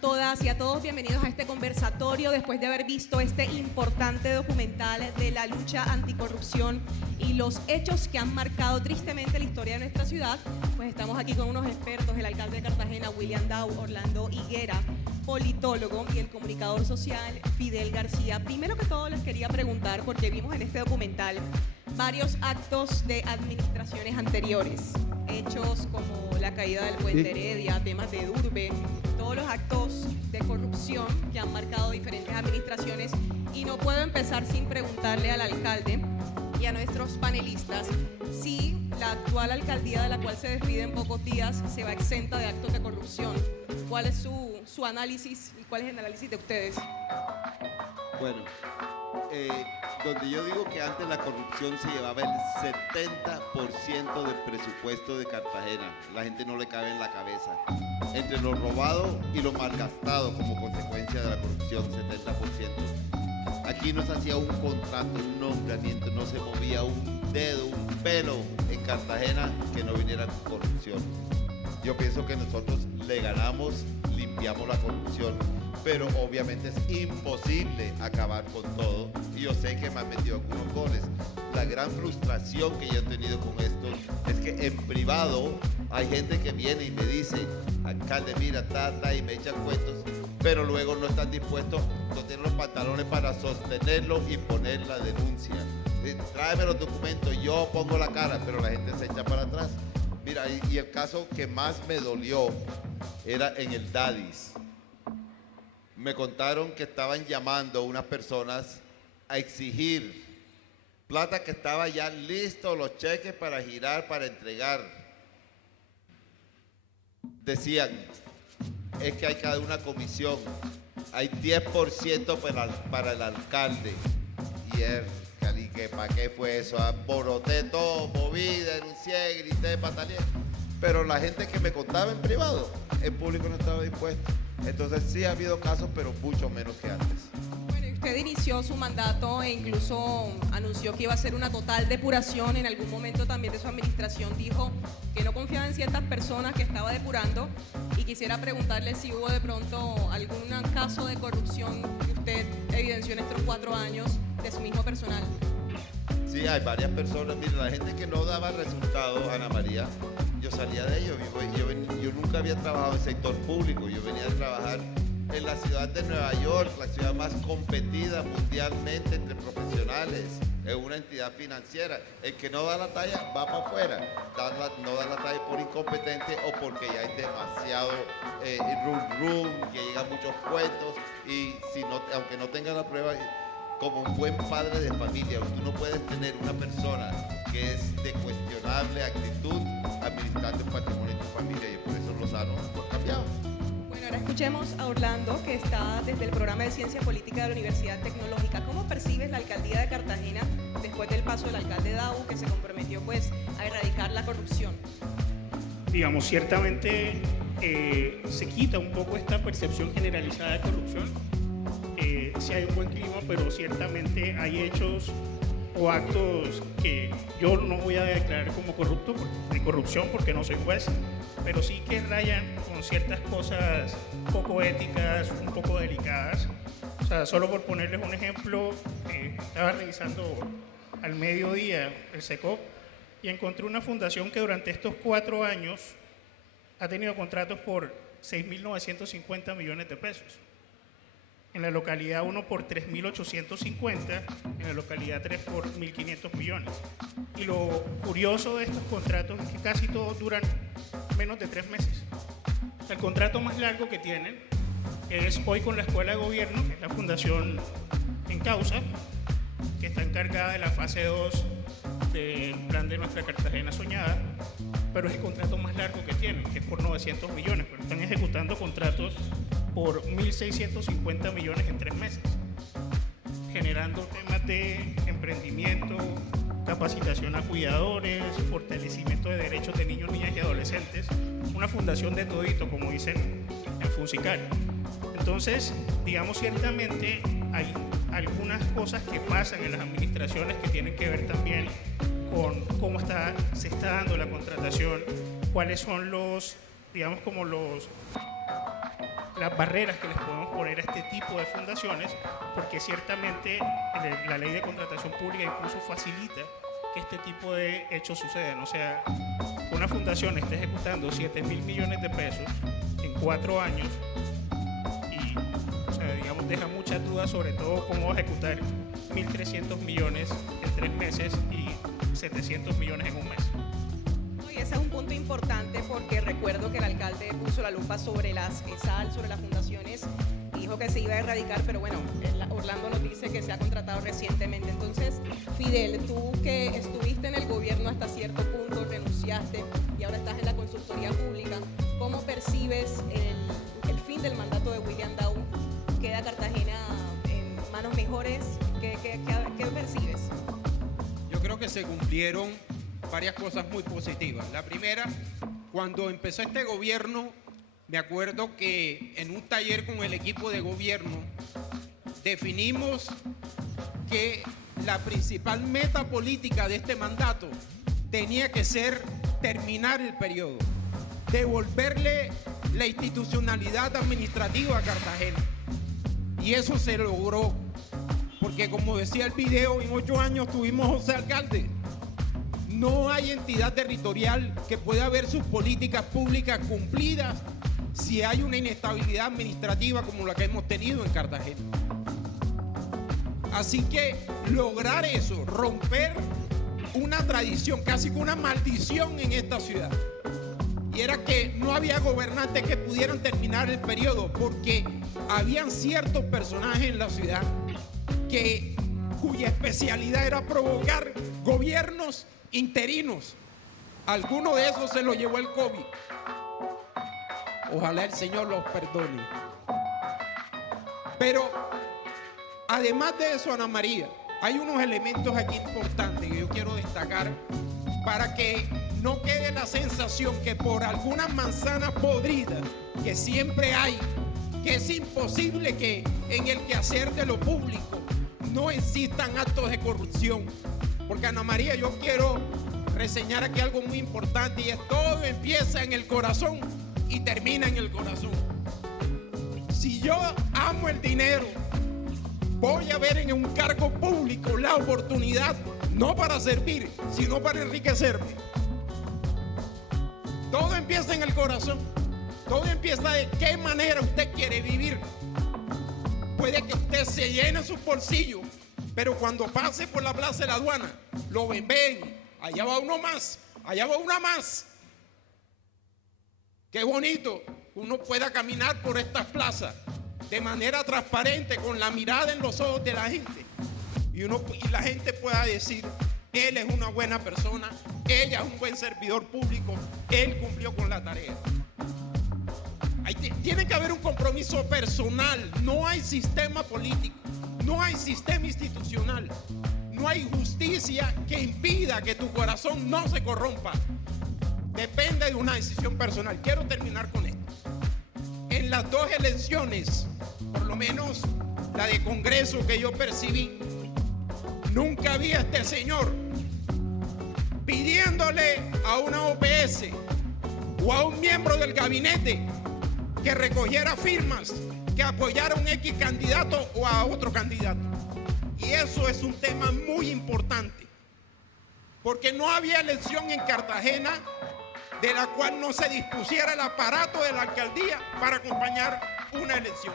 todas y a todos, bienvenidos a este conversatorio después de haber visto este importante documental de la lucha anticorrupción y los hechos que han marcado tristemente la historia de nuestra ciudad. Pues estamos aquí con unos expertos, el alcalde de Cartagena, William Dow, Orlando Higuera, politólogo, y el comunicador social, Fidel García. Primero que todo les quería preguntar, porque vimos en este documental varios actos de administraciones anteriores, hechos como la caída del puente Heredia, temas de Durbe, todos los actos de corrupción que han marcado diferentes administraciones, y no puedo empezar sin preguntarle al alcalde y a nuestros panelistas si la actual alcaldía, de la cual se despide en pocos días, se va exenta de actos de corrupción. ¿Cuál es su análisis y cuál es el análisis de ustedes? Bueno, donde yo digo que antes la corrupción se llevaba el 70% del presupuesto de Cartagena, la gente no le cabe en la cabeza, entre lo robado y lo malgastado como consecuencia de la corrupción, 70%. Aquí no se hacía un contrato, un nombramiento, no se movía un dedo, un pelo en Cartagena que no viniera con corrupción. Yo pienso que nosotros le ganamos, limpiamos la corrupción, pero obviamente es imposible acabar con todo, y yo sé que me han metido algunos goles. La gran frustración que yo he tenido con esto es que en privado hay gente que viene y me dice, alcalde, mira, y me echan cuentos, pero luego no están dispuestos, no tienen los pantalones para sostenerlo y poner la denuncia. Tráeme los documentos, yo pongo la cara, pero la gente se echa para atrás. Mira, y el caso que más me dolió era en el Dadis. Me contaron que estaban llamando a unas personas a exigir plata que estaba ya listo, los cheques para girar, para entregar. Decían, es que hay cada una comisión, hay 10% para el alcalde. Y él, que ¿para qué fue eso? Alboroté todo, moví, denuncié, grité, pataleé. Pero la gente que me contaba en privado, en público no estaba dispuesto. Entonces sí ha habido casos, pero mucho menos que antes. Bueno, usted inició su mandato e incluso anunció que iba a hacer una total depuración. En algún momento también de su administración dijo que no confiaba en ciertas personas que estaba depurando, y quisiera preguntarle si hubo de pronto algún caso de corrupción que usted evidenció en estos 4 años de su mismo personal. Sí, hay varias personas. Mira, la gente que no daba resultados, Ana María, yo salía de ellos. Yo nunca había trabajado en el sector público. Yo venía a trabajar en la ciudad de Nueva York, la ciudad más competida mundialmente entre profesionales, es una entidad financiera. El que no da la talla va para afuera. No da la talla por incompetente o porque ya hay demasiado rum, que llegan muchos cuentos, y si no, aunque no tenga la prueba, como un buen padre de familia, tú no puedes tener una persona que es de cuestionable actitud administrando el patrimonio de tu familia, y por eso Lozano lo ha cambiado. Bueno, ahora escuchemos a Orlando, que está desde el programa de Ciencia Política de la Universidad Tecnológica. ¿Cómo percibes la alcaldía de Cartagena después del paso del alcalde Dow, que se comprometió pues a erradicar la corrupción? Digamos, ciertamente se quita un poco esta percepción generalizada de corrupción. Sí hay un buen clima, pero ciertamente hay hechos o actos que yo no voy a declarar como de corrupción porque no soy juez, pero sí que rayan con ciertas cosas poco éticas, un poco delicadas. O sea, solo por ponerles un ejemplo, estaba revisando al mediodía el SECOP y encontré una fundación que durante estos 4 años ha tenido contratos por 6.950 millones de pesos. En la localidad 1 por 3.850, en la localidad 3 por 1.500 millones. Y lo curioso de estos contratos es que casi todos duran menos de 3 meses. El contrato más largo que tienen es hoy con la Escuela de Gobierno, que es la fundación en causa, que está encargada de la fase 2 del plan de nuestra Cartagena soñada, pero es el contrato más largo que tienen, que es por 900 millones, pero están ejecutando contratos por 1.650 millones en 3 meses, generando temas de emprendimiento, capacitación a cuidadores, fortalecimiento de derechos de niños, niñas y adolescentes, una fundación de todito, como dicen en Funsicar. Entonces, digamos, ciertamente hay algunas cosas que pasan en las administraciones que tienen que ver también con cómo se está dando la contratación, cuáles son los, digamos, como los las barreras que les podemos poner a este tipo de fundaciones, porque ciertamente la ley de contratación pública incluso facilita que este tipo de hechos sucedan. O sea, una fundación está ejecutando 7.000 millones de pesos en 4 años y, o sea, digamos, deja muchas dudas sobre todo cómo ejecutar 1.300 millones en 3 meses y 700 millones en un mes. Y ese es un punto importante porque recuerdo que el alcalde puso la lupa sobre las ESAL, sobre las fundaciones, y dijo que se iba a erradicar, pero bueno, Orlando nos dice que se ha contratado recientemente. Entonces, Fidel, tú que estuviste en el gobierno hasta cierto punto, renunciaste y ahora estás en la consultoría pública, ¿cómo percibes el fin del mandato de William Dow? ¿Queda Cartagena en manos mejores? ¿Qué percibes? Yo creo que se cumplieron varias cosas muy positivas. La primera, cuando empezó este gobierno, me acuerdo que en un taller con el equipo de gobierno definimos que la principal meta política de este mandato tenía que ser terminar el periodo, devolverle la institucionalidad administrativa a Cartagena. Y eso se logró, porque como decía el video, en 8 años tuvimos 11 alcaldes. No hay entidad territorial que pueda ver sus políticas públicas cumplidas si hay una inestabilidad administrativa como la que hemos tenido en Cartagena. Así que lograr eso, romper una tradición, casi que una maldición en esta ciudad, y era que no había gobernantes que pudieran terminar el periodo porque habían ciertos personajes en la ciudad cuya especialidad era provocar gobiernos interinos. Alguno de esos se lo llevó el COVID. Ojalá el Señor los perdone. Pero además de eso, Ana María, hay unos elementos aquí importantes que yo quiero destacar para que no quede la sensación que por algunas manzanas podridas que siempre hay, que es imposible que en el quehacer de lo público no existan actos de corrupción. Porque, Ana María, yo quiero reseñar aquí algo muy importante, y es: todo empieza en el corazón y termina en el corazón. Si yo amo el dinero, voy a ver en un cargo público la oportunidad, no para servir, sino para enriquecerme. Todo empieza en el corazón. Todo empieza de qué manera usted quiere vivir. Puede que usted se llene sus bolsillos, pero cuando pase por la plaza de la aduana, lo ven, allá va uno más, allá va una más. Qué bonito uno pueda caminar por estas plazas de manera transparente, con la mirada en los ojos de la gente, y la gente pueda decir: él es una buena persona, ella es un buen servidor público, él cumplió con la tarea. Tiene que haber un compromiso personal. No hay sistema político, no hay sistema institucional, no hay justicia que impida que tu corazón no se corrompa. Depende de una decisión personal. Quiero terminar con esto. En las 2 elecciones, por lo menos la de Congreso que yo percibí, nunca vi a este señor pidiéndole a una OPS o a un miembro del gabinete que recogiera firmas, que apoyara a un X candidato o a otro candidato. Y eso es un tema muy importante, porque no había elección en Cartagena de la cual no se dispusiera el aparato de la alcaldía para acompañar una elección.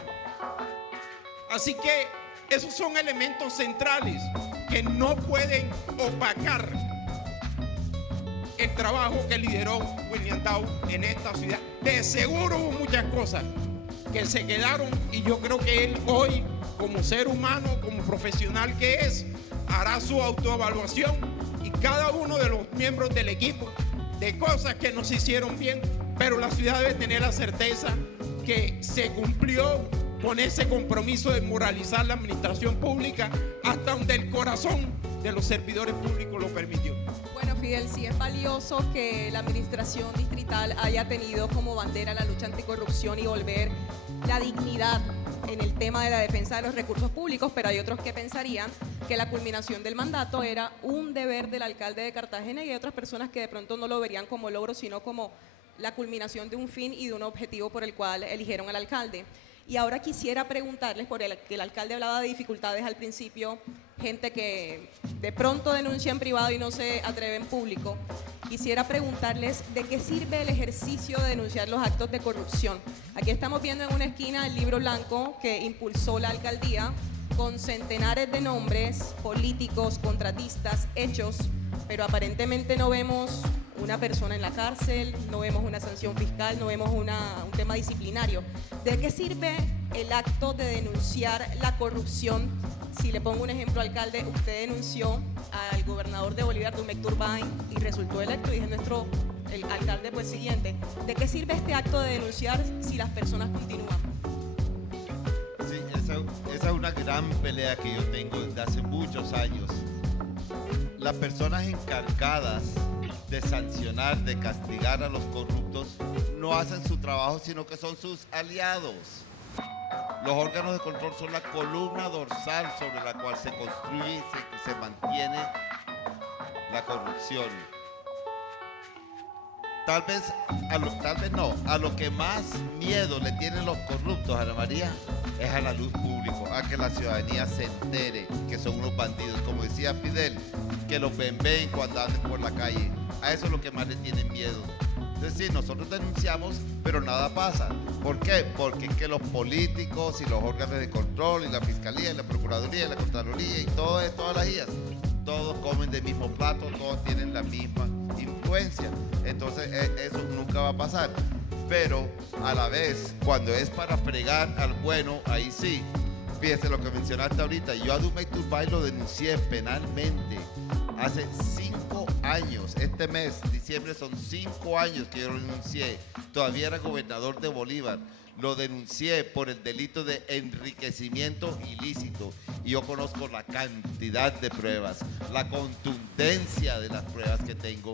Así que esos son elementos centrales que no pueden opacar el trabajo que lideró William Dow en esta ciudad. De seguro hubo muchas cosas que se quedaron, y yo creo que él hoy, como ser humano, como profesional que es, hará su autoevaluación, y cada uno de los miembros del equipo, de cosas que no se hicieron bien, pero la ciudad debe tener la certeza que se cumplió con ese compromiso de moralizar la administración pública hasta donde el corazón de los servidores públicos lo permitió. Bueno, Fidel, sí es valioso que la administración distrital haya tenido como bandera la lucha anticorrupción y volver la dignidad en el tema de la defensa de los recursos públicos, pero hay otros que pensarían que la culminación del mandato era un deber del alcalde de Cartagena, y hay otras personas que de pronto no lo verían como logro, sino como la culminación de un fin y de un objetivo por el cual eligieron al alcalde. Y ahora quisiera preguntarles, por que el alcalde hablaba de dificultades al principio, gente que de pronto denuncia en privado y no se atreve en público. Quisiera preguntarles de qué sirve el ejercicio de denunciar los actos de corrupción. Aquí estamos viendo en una esquina el libro blanco que impulsó la alcaldía con centenares de nombres, políticos, contratistas, hechos, pero aparentemente no vemos una persona en la cárcel, no vemos una sanción fiscal, no vemos un tema disciplinario. ¿De qué sirve el acto de denunciar la corrupción? Si le pongo un ejemplo, alcalde, usted denunció al gobernador de Bolívar, Dumec Turbay, y resultó electo, y es el alcalde pues siguiente. ¿De qué sirve este acto de denunciar si las personas continúan? Sí, esa es una gran pelea que yo tengo desde hace muchos años. Las personas encargadas de sancionar, de castigar a los corruptos, no hacen su trabajo, sino que son sus aliados. Los órganos de control son la columna dorsal sobre la cual se construye y se mantiene la corrupción. Tal vez no, a lo que más miedo le tienen los corruptos, Ana María, es a la luz pública, a que la ciudadanía se entere que son unos bandidos, como decía Fidel, que los ven cuando anden por la calle. A eso es lo que más le tienen miedo. Es decir, nosotros denunciamos, pero nada pasa. ¿Por qué? Porque es que los políticos y los órganos de control y la Fiscalía y la Procuraduría y la Contraloría y todas las IAS, todos comen del mismo plato, todos tienen la misma influencia. Entonces eso nunca va a pasar. Pero a la vez, cuando es para fregar al bueno, ahí sí. Fíjese lo que mencionaste ahorita. Yo a Dumec Turbay lo denuncié penalmente hace 5 años. Este mes, diciembre, son 5 años que yo lo denuncié. Todavía era gobernador de Bolívar. Lo denuncié por el delito de enriquecimiento ilícito. Y yo conozco la cantidad de pruebas, la contundencia de las pruebas que tengo.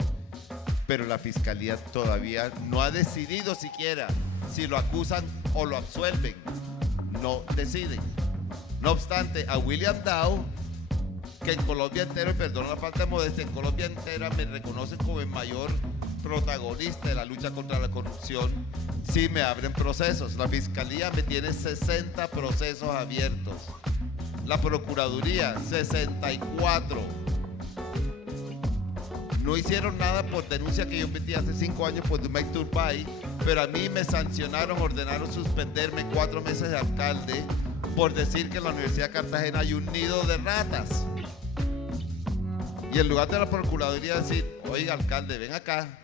Pero la Fiscalía todavía no ha decidido siquiera si lo acusan o lo absuelven. No deciden. No obstante, a William Dow, que en Colombia entero, y perdón la falta de modestia, en Colombia entera me reconocen como el mayor protagonista de la lucha contra la corrupción, sí me abren procesos. La Fiscalía me tiene 60 procesos abiertos. La Procuraduría, 64. No hicieron nada por denuncia que yo metí hace 5 años por Dumec Turbay, pero a mí me sancionaron, ordenaron suspenderme 4 meses de alcalde por decir que en la Universidad de Cartagena hay un nido de ratas. Y en lugar de la Procuraduría decir, oiga alcalde, ven acá,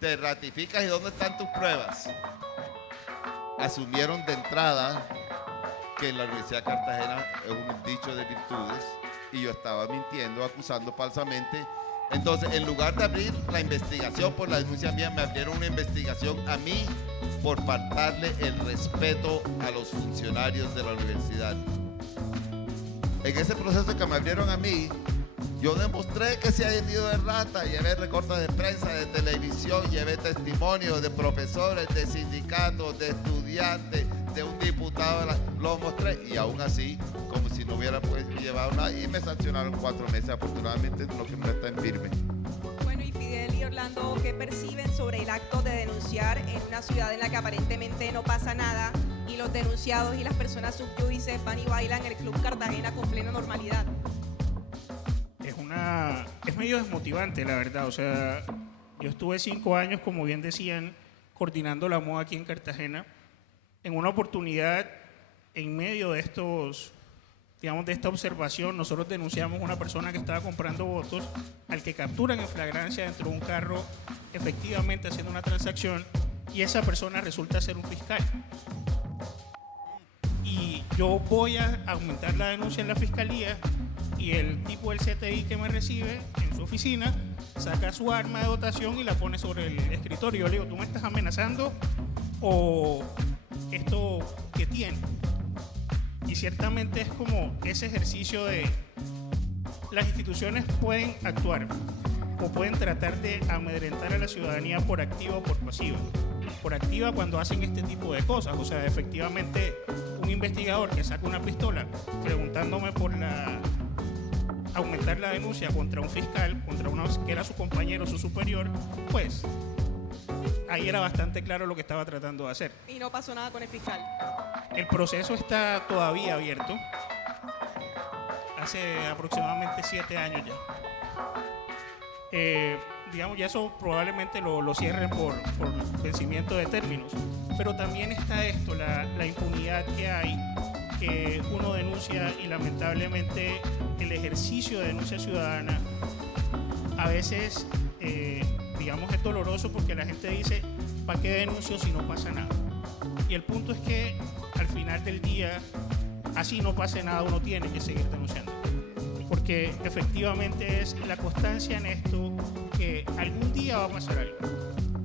te ratificas y ¿dónde están tus pruebas? Asumieron de entrada que la Universidad de Cartagena es un dicho de virtudes y yo estaba mintiendo, acusando falsamente. Entonces, en lugar de abrir la investigación por la denuncia mía, me abrieron una investigación a mí por faltarle el respeto a los funcionarios de la universidad. En ese proceso que me abrieron a mí, yo demostré que se ha ido de rata, llevé recortes de prensa, de televisión, llevé testimonios de profesores, de sindicatos, de estudiantes, de un diputado, lo mostré y aún así, como si no hubiera llevado nada, y me sancionaron 4 meses, afortunadamente lo que no está en firme. Bueno, y Fidel y Orlando, ¿qué perciben sobre el acto de denunciar en una ciudad en la que aparentemente no pasa nada y los denunciados y las personas subyúdices van y bailan en el Club Cartagena con plena normalidad? Es medio desmotivante, la verdad. O sea, yo estuve 5 años, como bien decían, coordinando la moda aquí en Cartagena. En una oportunidad, en medio de de esta observación, nosotros denunciamos a una persona que estaba comprando votos, al que capturan en flagrancia dentro de un carro, efectivamente haciendo una transacción, y esa persona resulta ser un fiscal. Y yo voy a aumentar la denuncia en la fiscalía, y el tipo del CTI que me recibe en su oficina saca su arma de dotación y la pone sobre el escritorio. Yo le digo, ¿tú me estás amenazando o esto qué tiene? Y ciertamente es como ese ejercicio de las instituciones pueden actuar o pueden tratar de amedrentar a la ciudadanía por activa o por pasiva. Por activa cuando hacen este tipo de cosas. O sea, efectivamente un investigador que saca una pistola preguntándome por aumentar la denuncia contra un fiscal, contra uno que era su compañero, su superior, pues ahí era bastante claro lo que estaba tratando de hacer. Y no pasó nada con el fiscal. El proceso está todavía abierto. Hace aproximadamente 7 años ya. Digamos, ya eso probablemente lo cierren por vencimiento de términos. Pero también está esto, la impunidad que hay, que uno denuncia y lamentablemente el ejercicio de denuncia ciudadana a veces, digamos, es doloroso porque la gente dice, ¿para qué denuncio si no pasa nada? Y el punto es que al final del día, así no pase nada, uno tiene que seguir denunciando. Porque efectivamente es la constancia en esto que algún día va a pasar algo.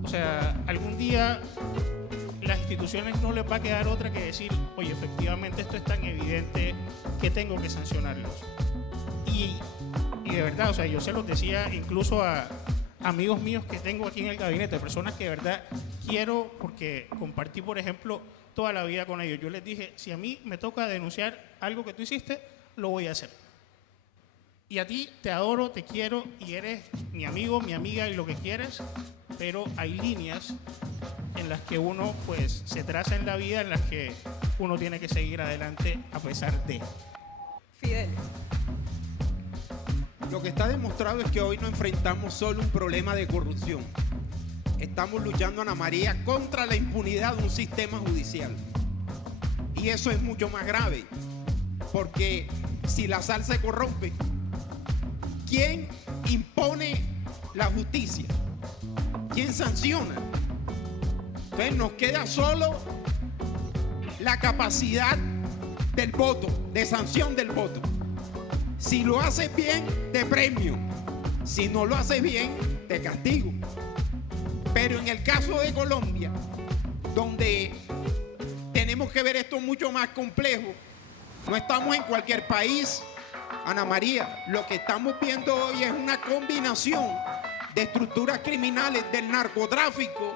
O sea, algún día las instituciones no les va a quedar otra que decir, oye, efectivamente esto es tan evidente que tengo que sancionarlos. Y de verdad, o sea, yo se los decía incluso a amigos míos que tengo aquí en el gabinete, personas que de verdad quiero, porque compartí, por ejemplo, toda la vida con ellos. Yo les dije, si a mí me toca denunciar algo que tú hiciste, lo voy a hacer. Y a ti te adoro, te quiero y eres mi amigo, mi amiga y lo que quieres, pero hay líneas en las que uno pues se traza en la vida, en las que uno tiene que seguir adelante a pesar de. Fidel. Lo que está demostrado es que hoy no enfrentamos solo un problema de corrupción. Estamos luchando, Ana María, contra la impunidad de un sistema judicial. Y eso es mucho más grave, porque si la sal se corrompe, ¿quién impone la justicia? ¿Quién sanciona? Entonces nos queda solo la capacidad del voto, de sanción del voto. Si lo haces bien, te premio. Si no lo haces bien, te castigo. Pero en el caso de Colombia, donde tenemos que ver esto mucho más complejo, no estamos en cualquier país, Ana María. Lo que estamos viendo hoy es una combinación de estructuras criminales, del narcotráfico,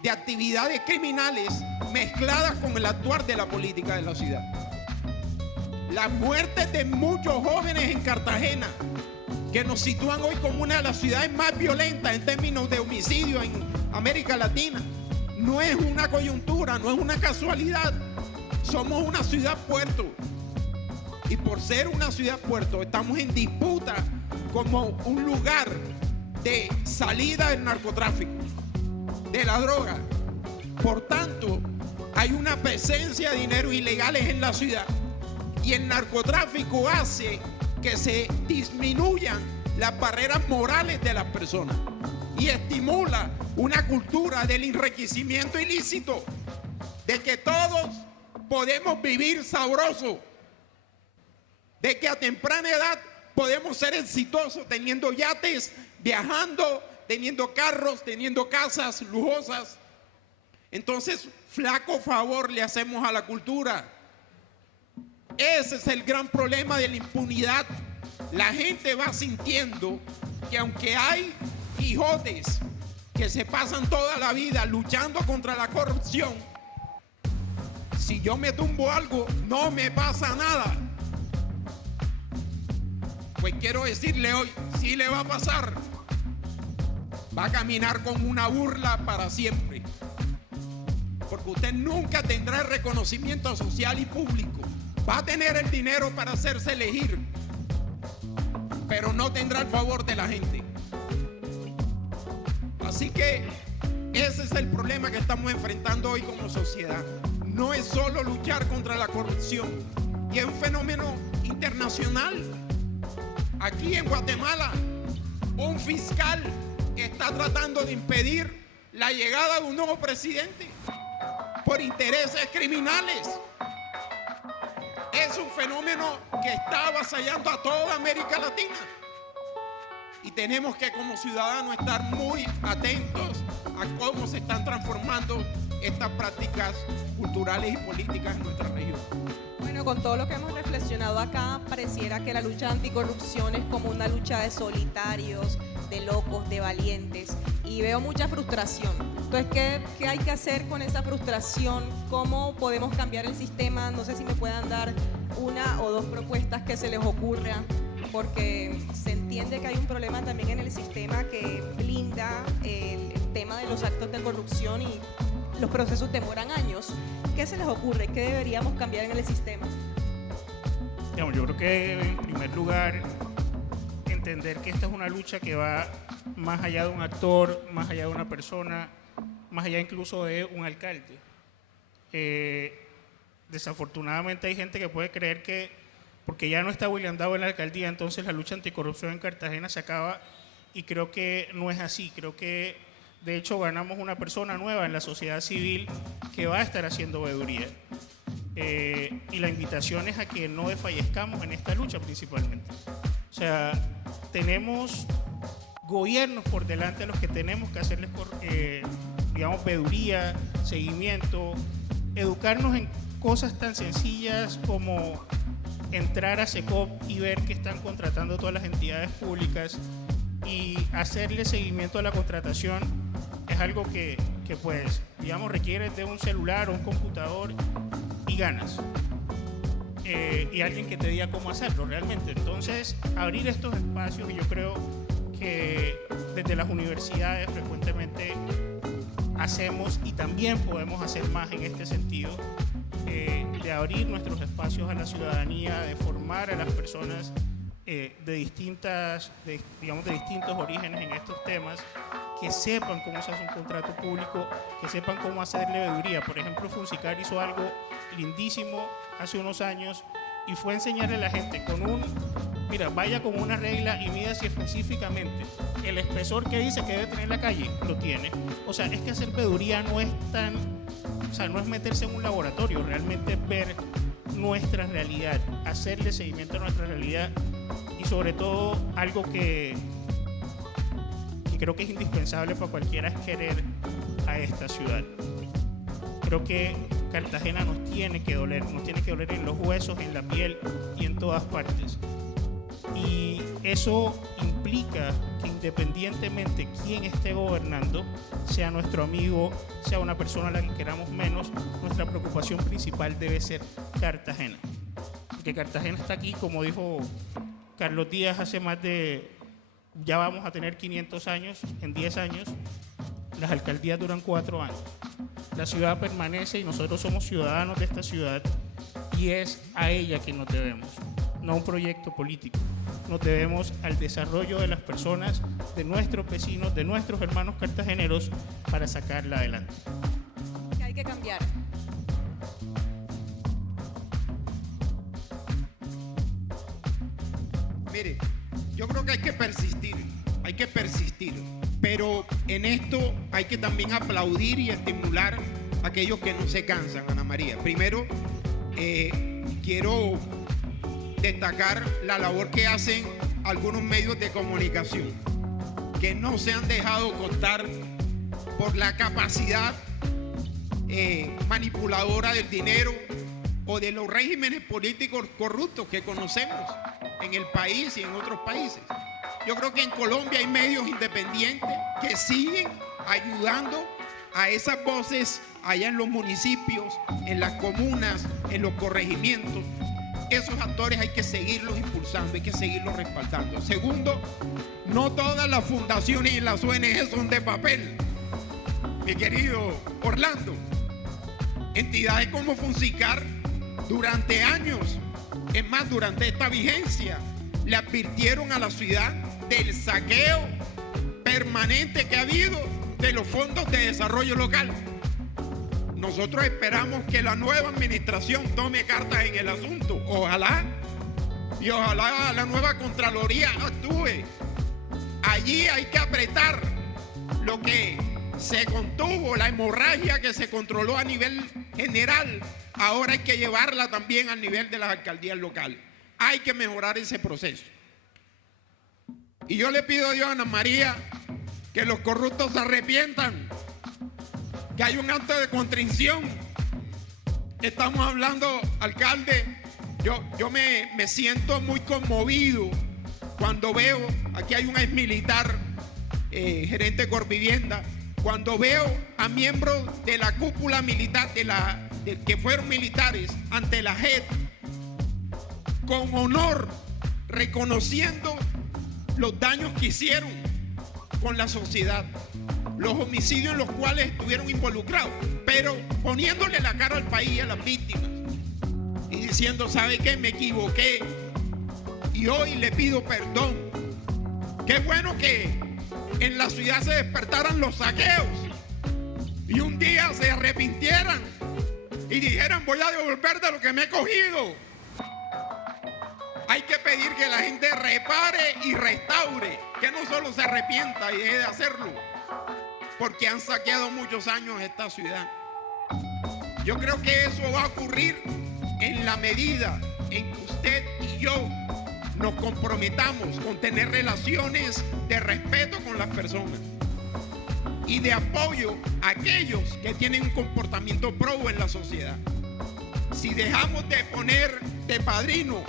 de actividades criminales mezcladas con el actuar de la política de la ciudad. Las muertes de muchos jóvenes en Cartagena, que nos sitúan hoy como una de las ciudades más violentas en términos de homicidio en América Latina, no es una coyuntura, no es una casualidad. Somos una ciudad puerto. Y por ser una ciudad puerto, estamos en disputa como un lugar de salida del narcotráfico, de la droga. Por tanto, hay una presencia de dineros ilegales en la ciudad. Y el narcotráfico hace que se disminuyan las barreras morales de las personas y estimula una cultura del enriquecimiento ilícito, de que todos podemos vivir sabroso, de que a temprana edad podemos ser exitosos teniendo yates, viajando, teniendo carros, teniendo casas lujosas. Entonces, flaco favor le hacemos a la cultura. Ese es el gran problema de la impunidad. La gente va sintiendo que aunque hay hijotes que se pasan toda la vida luchando contra la corrupción, si yo me tumbo algo, no me pasa nada. Pues quiero decirle hoy, sí le va a pasar. Va a caminar con una burla para siempre. Porque usted nunca tendrá el reconocimiento social y público. Va a tener el dinero para hacerse elegir, pero no tendrá el favor de la gente. Así que ese es el problema que estamos enfrentando hoy como sociedad. No es solo luchar contra la corrupción, y es un fenómeno internacional. Aquí en Guatemala, un fiscal está tratando de impedir la llegada de un nuevo presidente por intereses criminales. Es un fenómeno que está avasallando a toda América Latina. Y tenemos que como ciudadanos estar muy atentos a cómo se están transformando estas prácticas culturales y políticas en nuestra región. Bueno, con todo lo que hemos reflexionado acá, pareciera que la lucha anticorrupción es como una lucha de solitarios, de locos, de valientes. Y veo mucha frustración. Entonces, ¿qué hay que hacer con esa frustración? ¿Cómo podemos cambiar el sistema? No sé si me puedan dar una o dos propuestas que se les ocurran porque se entiende que hay un problema también en el sistema que blinda el tema de los actos de corrupción y los procesos demoran años. ¿Qué se les ocurre? ¿Qué deberíamos cambiar en el sistema? Digamos, yo creo que en primer lugar entender que esta es una lucha que va más allá de un actor, más allá de una persona, más allá incluso de un alcalde. Desafortunadamente hay gente que puede creer que porque ya no está William Daoud en la alcaldía, entonces la lucha anticorrupción en Cartagena se acaba, y creo que no es así. Creo que de hecho ganamos una persona nueva en la sociedad civil que va a estar haciendo veeduría. Y la invitación es a que no desfallezcamos en esta lucha principalmente. O sea, tenemos gobiernos por delante a los que tenemos que hacerles, digamos, veeduría, seguimiento, educarnos en cosas tan sencillas como entrar a SECOP y ver que están contratando todas las entidades públicas y hacerle seguimiento a la contratación. Es algo que pues, digamos, requiere de un celular o un computador y ganas. Y alguien que te diga cómo hacerlo realmente. Entonces, abrir estos espacios, y yo creo que desde las universidades frecuentemente hacemos y también podemos hacer más en este sentido, de abrir nuestros espacios a la ciudadanía, de formar a las personas de distintos orígenes en estos temas, que sepan cómo se hace un contrato público, que sepan cómo hacerle veeduría. Por ejemplo, Funsicar hizo algo lindísimo hace unos años y fue enseñarle a la gente mira, vaya con una regla y mida si específicamente el espesor que dice que debe tener la calle lo tiene. O sea, es que hacer veeduría no es no es meterse en un laboratorio, realmente ver nuestra realidad, hacerle seguimiento a nuestra realidad, y sobre todo algo que creo que es indispensable para cualquiera es querer a esta ciudad. Creo que Cartagena nos tiene que doler en los huesos, en la piel y en todas partes. Y eso implica que independientemente quién esté gobernando, sea nuestro amigo, sea una persona a la que queramos menos, nuestra preocupación principal debe ser Cartagena. Porque Cartagena está aquí, como dijo Carlos Díaz, ya vamos a tener 500 años, en 10 años, las alcaldías duran 4 años. La ciudad permanece y nosotros somos ciudadanos de esta ciudad, y es a ella que nos debemos, no a un proyecto político. Nos debemos al desarrollo de las personas, de nuestros vecinos, de nuestros hermanos cartageneros, para sacarla adelante. ¿Qué hay que cambiar? Mire, yo creo que hay que persistir, pero en esto hay que también aplaudir y estimular a aquellos que no se cansan, Ana María. Primero, quiero destacar la labor que hacen algunos medios de comunicación, que no se han dejado contar por la capacidad manipuladora del dinero o de los regímenes políticos corruptos que conocemos en el país y en otros países. Yo creo que en Colombia hay medios independientes que siguen ayudando a esas voces allá en los municipios, en las comunas, en los corregimientos. Esos actores hay que seguirlos impulsando, hay que seguirlos respaldando. Segundo, no todas las fundaciones y las ONG son de papel, mi querido Orlando. Entidades como Funsicar durante años, es más, durante esta vigencia, le advirtieron a la ciudad del saqueo permanente que ha habido de los fondos de desarrollo local. Nosotros esperamos que la nueva administración tome cartas en el asunto. Ojalá la nueva Contraloría actúe. Allí hay que apretar lo que se contuvo, la hemorragia que se controló a nivel general. Ahora hay que llevarla también al nivel de las alcaldías locales. Hay que mejorar ese proceso. Y yo le pido a Dios, Ana María, que los corruptos se arrepientan, que hay un acto de contrición. Estamos hablando, alcalde, yo me siento muy conmovido cuando veo, aquí hay un exmilitar, gerente de Corvivienda, cuando veo a miembros de la cúpula militar, que fueron militares ante la JEP, con honor reconociendo los daños que hicieron con la sociedad, los homicidios en los cuales estuvieron involucrados, pero poniéndole la cara al país y a las víctimas y diciendo, ¿sabe qué? Me equivoqué y hoy le pido perdón. Qué bueno que en la ciudad se despertaran los saqueos y un día se arrepintieran y dijeran, voy a devolver de lo que me he cogido. Hay que pedir que la gente repare y restaure, que no solo se arrepienta y deje de hacerlo, porque han saqueado muchos años esta ciudad. Yo creo que eso va a ocurrir en la medida en que usted y yo nos comprometamos con tener relaciones de respeto con las personas y de apoyo a aquellos que tienen un comportamiento probo en la sociedad. Si dejamos de poner de padrino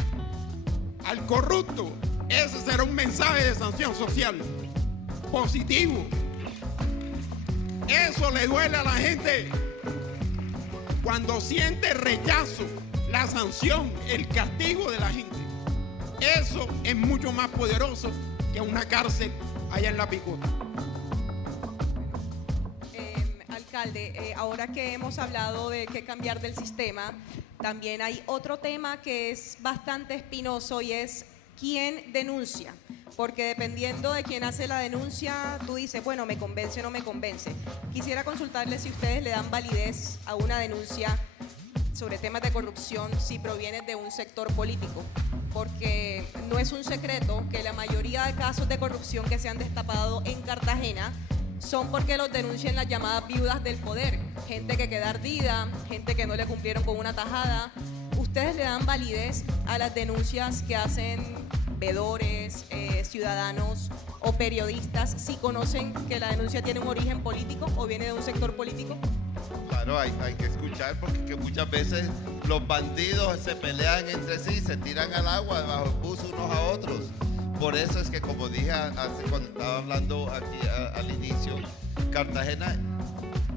al corrupto, ese será un mensaje de sanción social positivo. Eso le duele a la gente cuando siente rechazo, la sanción, el castigo de la gente. Eso es mucho más poderoso que una cárcel allá en La Picota. Alcalde, ahora que hemos hablado de qué cambiar del sistema, también hay otro tema que es bastante espinoso y es quién denuncia. Porque dependiendo de quién hace la denuncia, tú dices, bueno, me convence o no me convence. Quisiera consultarle si ustedes le dan validez a una denuncia sobre temas de corrupción si proviene de un sector político. Porque no es un secreto que la mayoría de casos de corrupción que se han destapado en Cartagena son porque los denuncian las llamadas viudas del poder, gente que queda ardida, gente que no le cumplieron con una tajada. ¿Ustedes le dan validez a las denuncias que hacen veedores, ciudadanos o periodistas si conocen que la denuncia tiene un origen político o viene de un sector político? Claro, hay que escuchar porque que muchas veces los bandidos se pelean entre sí, se tiran al agua debajo del bus unos a otros. Por eso es que, como dije cuando estaba hablando aquí al inicio, Cartagena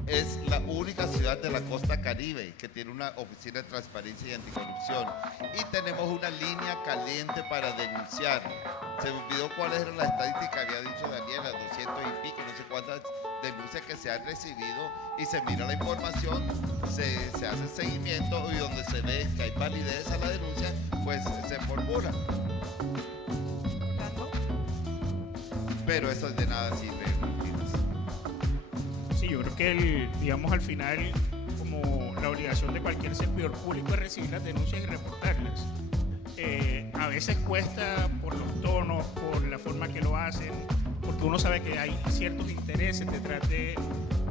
es la única ciudad de la costa Caribe que tiene una oficina de transparencia y anticorrupción. Y tenemos una línea caliente para denunciar. Se me olvidó cuáles eran las estadísticas que había dicho Daniela, 200 y pico, no sé cuántas denuncias que se han recibido, y se mira la información, se hace seguimiento y donde se ve que hay validez a la denuncia, pues se formula. Pero eso de nada sirve. Sí, yo creo que digamos al final, como la obligación de cualquier servidor público es recibir las denuncias y reportarlas. A veces cuesta por los tonos, por la forma que lo hacen, porque uno sabe que hay ciertos intereses detrás de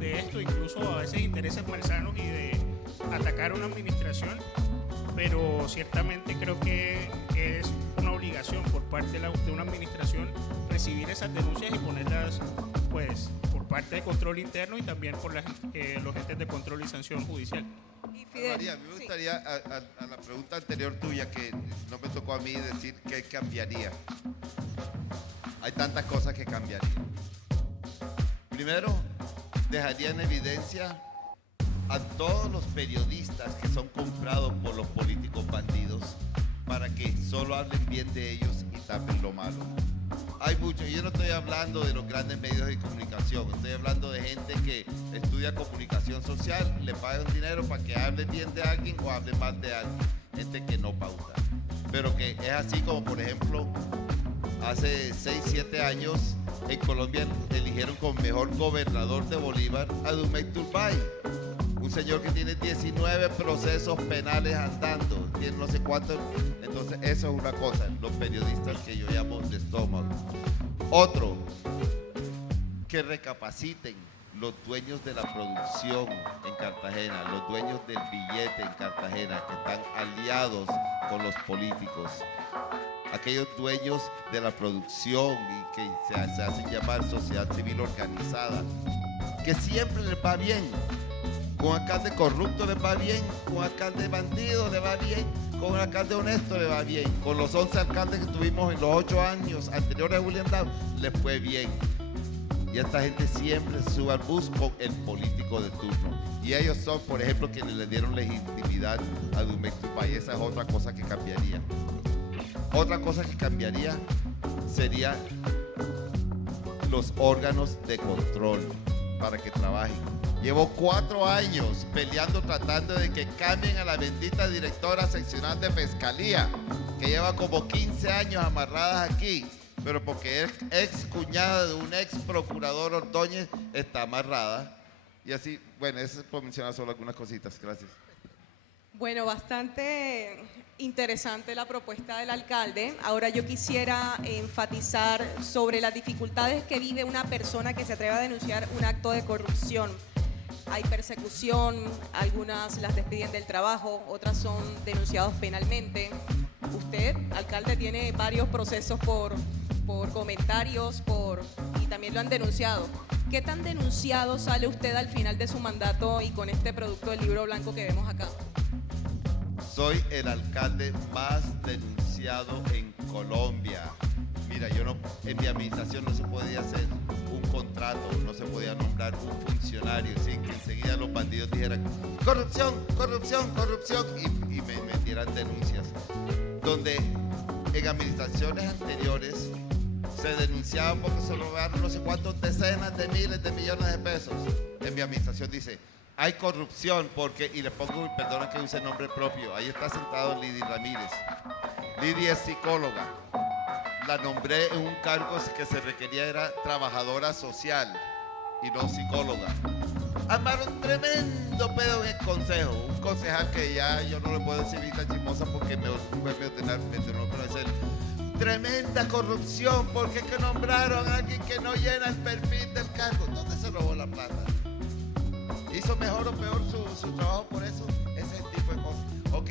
esto, incluso a veces intereses malsanos y de atacar a una administración, pero ciertamente creo que es una obligación por parte de una administración recibir esas denuncias y ponerlas, pues, por parte de control interno y también por los entes de control y sanción judicial. Y Fidel, María, a mí me gustaría, a la pregunta anterior tuya, que no me tocó a mí decir qué cambiaría. Hay tantas cosas que cambiaría. Primero, dejaría en evidencia a todos los periodistas que son comprados por los políticos bandidos para que solo hablen bien de ellos y tapen lo malo. Hay mucho, yo no estoy hablando de los grandes medios de comunicación, estoy hablando de gente que estudia comunicación social, le pagan dinero para que hable bien de alguien o hable mal de alguien, gente que no pauta. Pero que es así como, por ejemplo, hace 6, 7 años en Colombia eligieron como mejor gobernador de Bolívar a Dumey Turbay, un señor que tiene 19 procesos penales andando, tiene no sé cuántos. Entonces eso es una cosa, los periodistas que yo llamo de estómago. Otro, que recapaciten los dueños de la producción en Cartagena, los dueños del billete en Cartagena, que están aliados con los políticos, aquellos dueños de la producción y que se hacen llamar sociedad civil organizada, que siempre les va bien. Con alcalde corrupto le va bien, con alcalde bandido le va bien, con un alcalde honesto le va bien, con los 11 alcaldes que tuvimos en los 8 años anteriores a William Down le fue bien. Y esta gente siempre sube al bus con el político de turno. Y ellos son, por ejemplo, quienes le dieron legitimidad a Dumey Turbay. Esa es otra cosa que cambiaría. Otra cosa que cambiaría sería los órganos de control para que trabajen. Llevo 4 años peleando, tratando de que cambien a la bendita directora seccional de Fiscalía, que lleva como 15 años amarradas aquí, pero porque es ex cuñada de un ex procurador Ordóñez, está amarrada. Y así, bueno, eso es por mencionar solo algunas cositas. Gracias. Bueno, bastante interesante la propuesta del alcalde. Ahora yo quisiera enfatizar sobre las dificultades que vive una persona que se atreve a denunciar un acto de corrupción. Hay persecución, algunas las despiden del trabajo, otras son denunciados penalmente. Usted, alcalde, tiene varios procesos por comentarios y también lo han denunciado. ¿Qué tan denunciado sale usted al final de su mandato y con este producto del libro blanco que vemos acá? Soy el alcalde más denunciado en Colombia. Mira, en mi administración no se podía hacer un contrato, no se podía nombrar un funcionario sin que enseguida los bandidos dijeran corrupción, corrupción, corrupción y me metieran denuncias. Donde en administraciones anteriores se denunciaban porque se robaron no sé cuántos decenas de miles de millones de pesos. En mi administración dice, hay corrupción porque, y le pongo, perdona que use nombre propio, ahí está sentado Lidy Ramírez. Lidy es psicóloga. La nombré en un cargo que se requería, era trabajadora social y no psicóloga. Armaron tremendo pedo en el consejo. Un concejal que ya yo no le puedo decir tan chismosa porque me ordenó conocer. Tremenda corrupción porque es que nombraron a alguien que no llena el perfil del cargo. ¿Dónde se robó la plata? ¿Hizo mejor o peor su trabajo por eso? Ese es el tipo de cosas. Ok,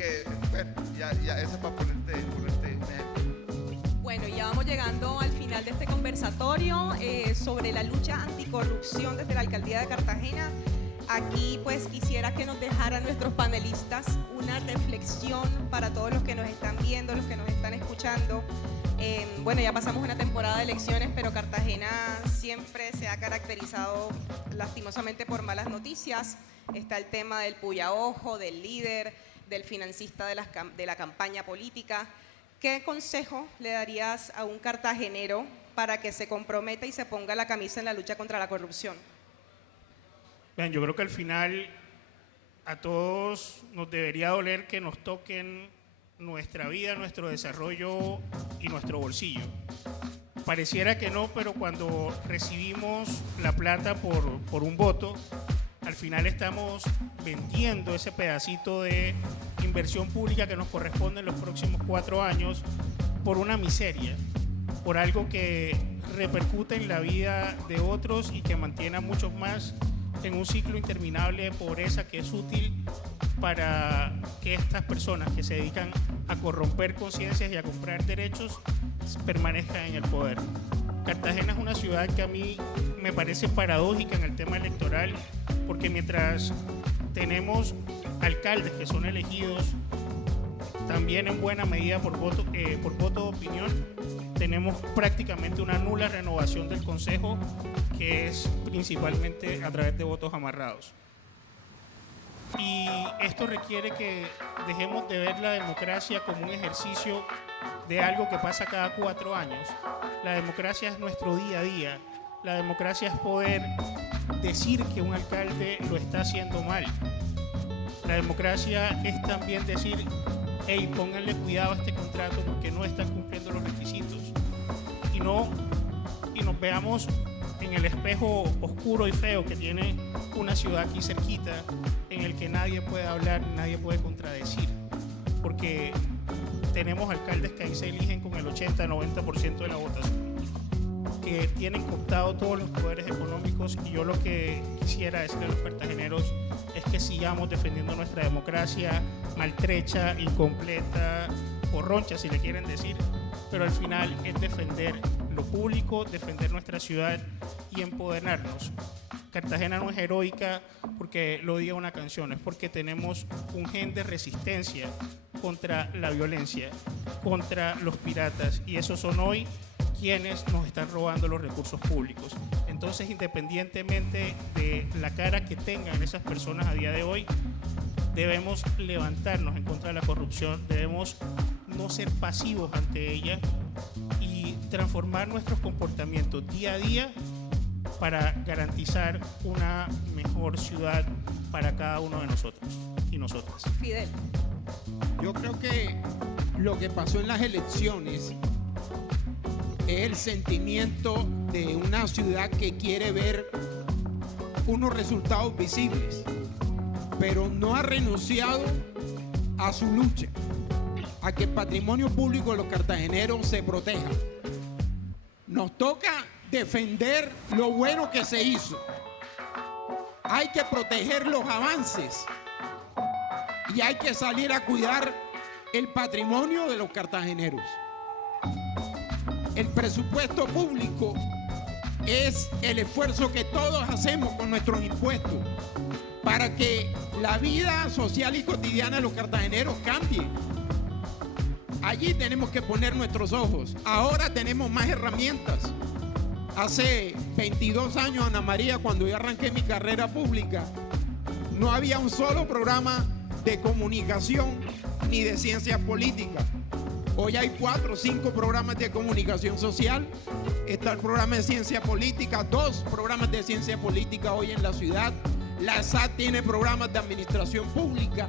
bueno, ya eso es para ponerte un ejemplo. Bueno, ya vamos llegando al final de este conversatorio sobre la lucha anticorrupción desde la Alcaldía de Cartagena. Aquí pues quisiera que nos dejaran nuestros panelistas una reflexión para todos los que nos están viendo, los que nos están escuchando. Bueno, ya pasamos una temporada de elecciones, pero Cartagena siempre se ha caracterizado lastimosamente por malas noticias. Está el tema del puya ojo, del líder, del financista de la campaña política. ¿Qué consejo le darías a un cartagenero para que se comprometa y se ponga la camisa en la lucha contra la corrupción? Bien, yo creo que al final a todos nos debería doler que nos toquen nuestra vida, nuestro desarrollo y nuestro bolsillo. Pareciera que no, pero cuando recibimos la plata por un voto, al final estamos vendiendo ese pedacito de inversión pública que nos corresponde en los próximos 4 años por una miseria, por algo que repercute en la vida de otros y que mantiene a muchos más en un ciclo interminable de pobreza que es útil para que estas personas que se dedican a corromper conciencias y a comprar derechos permanezcan en el poder. Cartagena es una ciudad que a mí me parece paradójica en el tema electoral, porque mientras tenemos alcaldes que son elegidos también en buena medida por voto de opinión, tenemos prácticamente una nula renovación del Consejo, que es principalmente a través de votos amarrados. Y esto requiere que dejemos de ver la democracia como un ejercicio de algo que pasa cada 4 años. La democracia es nuestro día a día. La democracia es poder decir que un alcalde lo está haciendo mal. La democracia es también decir, hey, pónganle cuidado a este contrato porque no están cumpliendo los requisitos. Y nos veamos en el espejo oscuro y feo que tiene una ciudad aquí cerquita, en el que nadie puede hablar, nadie puede contradecir, porque tenemos alcaldes que ahí se eligen con el 80-90% de la votación, que tienen cooptado todos los poderes económicos, y yo lo que quisiera decirle a los cartageneros es que sigamos defendiendo nuestra democracia maltrecha, incompleta, corroncha si le quieren decir, pero al final es defender lo público, defender nuestra ciudad y empoderarnos. Cartagena no es heroica porque lo diga una canción, es porque tenemos un gen de resistencia contra la violencia, contra los piratas, y esos son hoy quienes nos están robando los recursos públicos. Entonces, independientemente de la cara que tengan esas personas a día de hoy, debemos levantarnos en contra de la corrupción, debemos no ser pasivos ante ella y transformar nuestros comportamientos día a día para garantizar una mejor ciudad para cada uno de nosotros y nosotras. Fidel. Yo creo que lo que pasó en las elecciones es el sentimiento de una ciudad que quiere ver unos resultados visibles, pero no ha renunciado a su lucha, a que el patrimonio público de los cartageneros se proteja. Nos toca defender lo bueno que se hizo. Hay que proteger los avances y hay que salir a cuidar el patrimonio de los cartageneros. El presupuesto público es el esfuerzo que todos hacemos con nuestros impuestos para que la vida social y cotidiana de los cartageneros cambie. Allí tenemos que poner nuestros ojos. Ahora tenemos más herramientas. Hace 22 años, Ana María, cuando yo arranqué mi carrera pública, no había un solo programa de comunicación ni de ciencias políticas. Hoy hay 4 o 5 programas de comunicación social. Está el programa de ciencia política, 2 programas de ciencia política hoy en la ciudad. La SAT tiene programas de administración pública.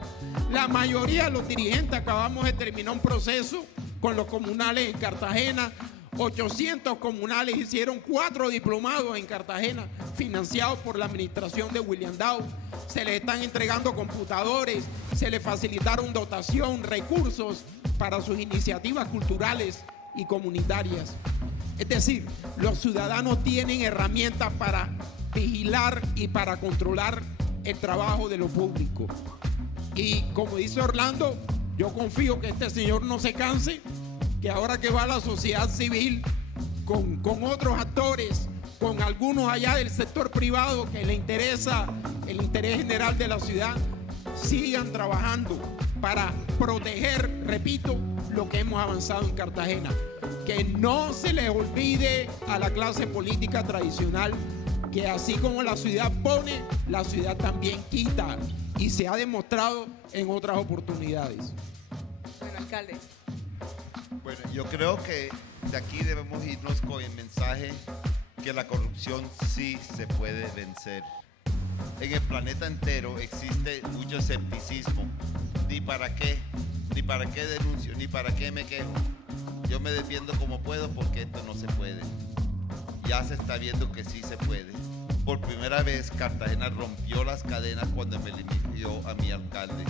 La mayoría de los dirigentes acabamos de terminar un proceso con los comunales en Cartagena. 800 comunales hicieron 4 diplomados en Cartagena, financiados por la administración de William Dow. Se les están entregando computadores, se les facilitaron dotación, recursos para sus iniciativas culturales y comunitarias. Es decir, los ciudadanos tienen herramientas para vigilar y para controlar el trabajo de lo público. Y como dice Orlando, yo confío que este señor no se canse, que ahora que va a la sociedad civil con otros actores, con algunos allá del sector privado que le interesa el interés general de la ciudad, sigan trabajando para proteger, repito, lo que hemos avanzado en Cartagena. Que no se les olvide a la clase política tradicional que así como la ciudad pone, la ciudad también quita, y se ha demostrado en otras oportunidades. Bueno, alcalde. Bueno, yo creo que de aquí debemos irnos con el mensaje que la corrupción sí se puede vencer. En el planeta entero existe mucho escepticismo. Ni para qué denuncio, ni para qué me quejo. Yo me defiendo como puedo porque esto no se puede. Ya se está viendo que sí se puede. Por primera vez Cartagena rompió las cadenas cuando me eligió a mi alcalde.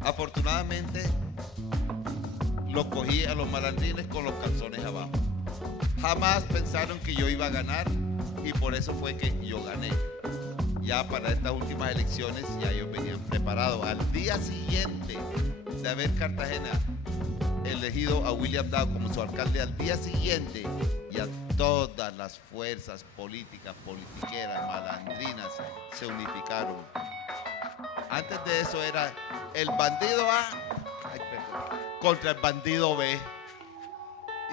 Afortunadamente lo cogí a los malandrines con los calzones abajo. Jamás pensaron que yo iba a ganar y por eso fue que yo gané. Ya para estas últimas elecciones ya ellos venían preparados. Al día siguiente de haber Cartagena elegido a William Dow como su alcalde, al día siguiente ya todas las fuerzas políticas, politiqueras, malandrinas se unificaron. Antes de eso era el bandido A contra el bandido B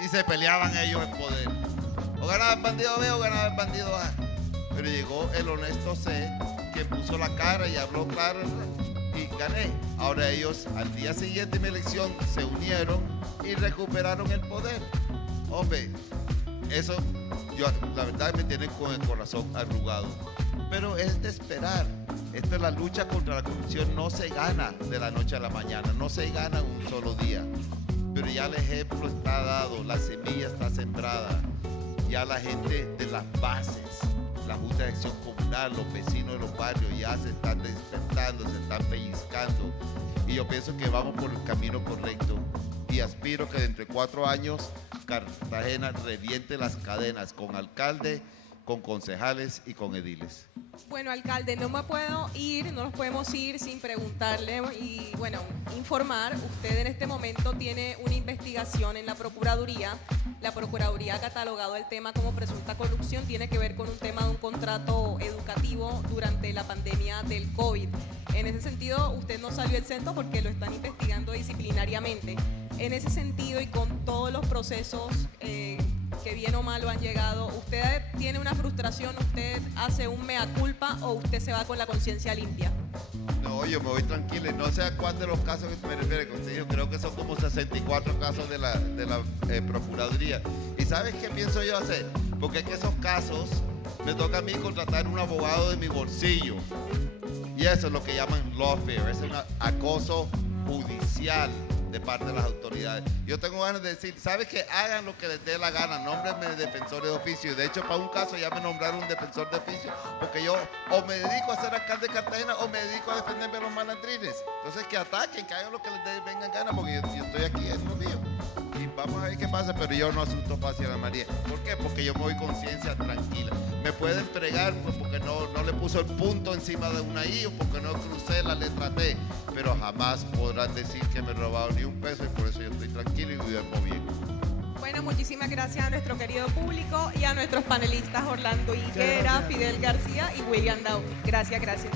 y se peleaban ellos en poder. O ganaba el bandido B o ganaba el bandido A. Pero llegó el honesto C que puso la cara y habló claro y gané. Ahora ellos al día siguiente de mi elección se unieron y recuperaron el poder. Hombre, eso yo la verdad me tiene con el corazón arrugado. Pero es de esperar. Esta es la lucha contra la corrupción, no se gana de la noche a la mañana, no se gana en un solo día. Pero ya el ejemplo está dado, la semilla está sembrada. Ya la gente de las bases, la Junta de Acción Comunal, los vecinos de los barrios ya se están despertando, se están pellizcando. Y yo pienso que vamos por el camino correcto. Y aspiro que dentro de 4 años Cartagena reviente las cadenas con alcalde, con concejales y con ediles. Bueno, alcalde, no nos podemos ir sin preguntarle y, bueno, informar. Usted en este momento tiene una investigación en la Procuraduría. La Procuraduría ha catalogado el tema como presunta corrupción. Tiene que ver con un tema de un contrato educativo durante la pandemia del COVID. En ese sentido, usted no salió exento porque lo están investigando disciplinariamente. En ese sentido y con todos los procesos que bien o mal lo han llegado, ¿usted tiene una frustración, usted hace un mea culpa o usted se va con la conciencia limpia? No, yo me voy tranquilo y no sé a cuál de los casos que me refiere, como te digo, creo que son como 64 casos de la Procuraduría. ¿Y sabes qué pienso yo hacer? Porque es que esos casos me toca a mí contratar un abogado de mi bolsillo. Y eso es lo que llaman lawfare, es un acoso judicial de parte de las autoridades. Yo tengo ganas de decir, ¿sabes qué? Hagan lo que les dé la gana, nómbrenme defensores de oficio. De hecho, para un caso ya me nombraron un defensor de oficio, porque yo o me dedico a ser alcalde de Cartagena o me dedico a defenderme a los malandrines. Entonces, que ataquen, que hagan lo que les vengan ganas, porque yo estoy aquí, es lo mío. Y vamos a ver qué pasa, pero yo no asusto fácil a María. ¿Por qué? Porque yo me voy conciencia tranquila. Me pueden fregar porque no le puso el punto encima de una I o porque no crucé la letra T, pero jamás podrán decir que me he robado ni un peso y por eso yo estoy tranquilo y duermo bien. Bueno, muchísimas gracias a nuestro querido público y a nuestros panelistas Orlando Higuera, gracias. Fidel García y William Downey. Gracias, gracias.